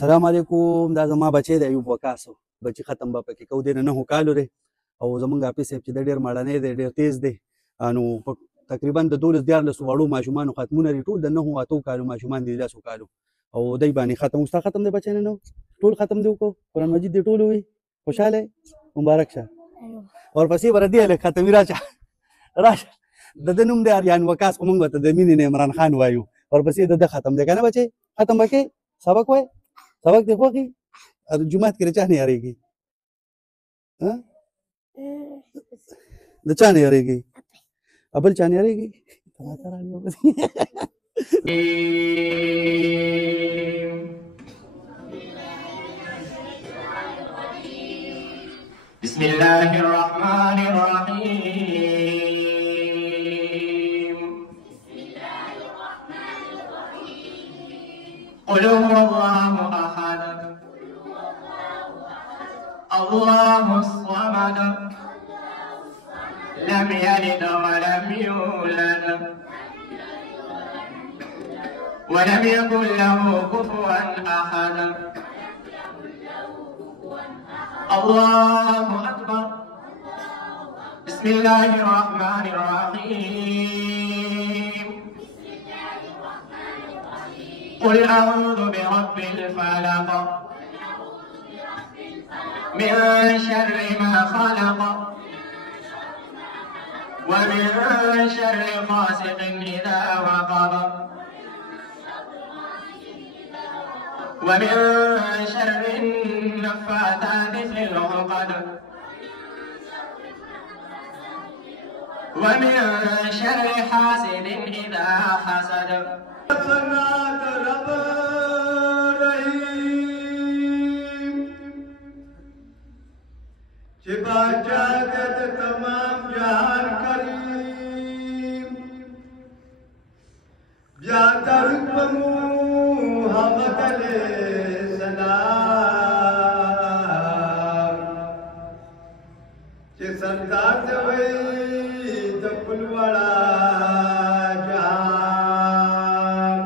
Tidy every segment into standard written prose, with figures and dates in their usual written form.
سلام علیکم. دا زما بچی دی ایوب وکاسو. بچی ختم به پکې کو دی نه هو کالو دی او زمونږ حافظ صاحب چې د ډېر مړنی دی ډېر تیز دی نو تقریبا د 12-14 وړو ماشومانو ختمونه لري ټول د 9 کالو ماشومان دي 10 کالو او دی باندې ختم اوستا ختم دی بچی نه ټول ختم دی کو قرآن مجید دی ټول وي خوشاله مبارک شه اور پسې ور دی له ختمي راشه د نوم دی اریان وکاس کومه ته د مینې عمران خان وایو اور پسې د ختم دی کنه بچی ختم وکي سبق وای سبق دی خوږي جمعات کې چا نه یریږي ها د چا نه یریږي ابل چا نه یریږي تماته راځي بسم الله الرحمن الرحيم قل هو الله أحد الله الصمد لم يلد ولم يولد ولم يكن له كفوا أحد الله أكبر بسم الله الرحمن الرحيم قل أعوذ برب الفلق من شر ما خلق ومن شر غاسق إذا وقب ومن شر النفاثات في العقد ومن شر حاسد إذا حسد तमाम जहान करीम मुहम्मद सलाम सरदार फुलवाड़ा जहान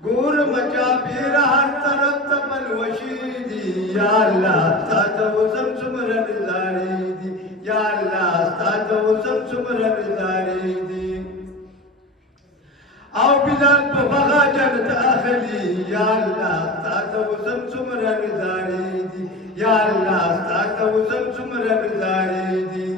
गुर मचा फिर हर तरफ तमन वशीदी या अल्लाह तातवसम सुमरन जारी दी या अल्लाह तातवसम सुमरन जारी दी او بلال بغا جنت اخلي يا الله तातवसम सुमरन जारी दी या अल्लाह तातवसम सुमरन जारी दी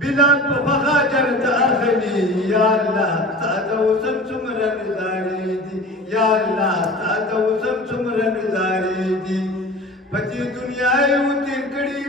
بلال بغا جنت اخلي يا الله तातवसम सुमरन जारी दी या अल्लाह तातवसम सुमरन जारी दी पति दुनिया उतिर कड़ी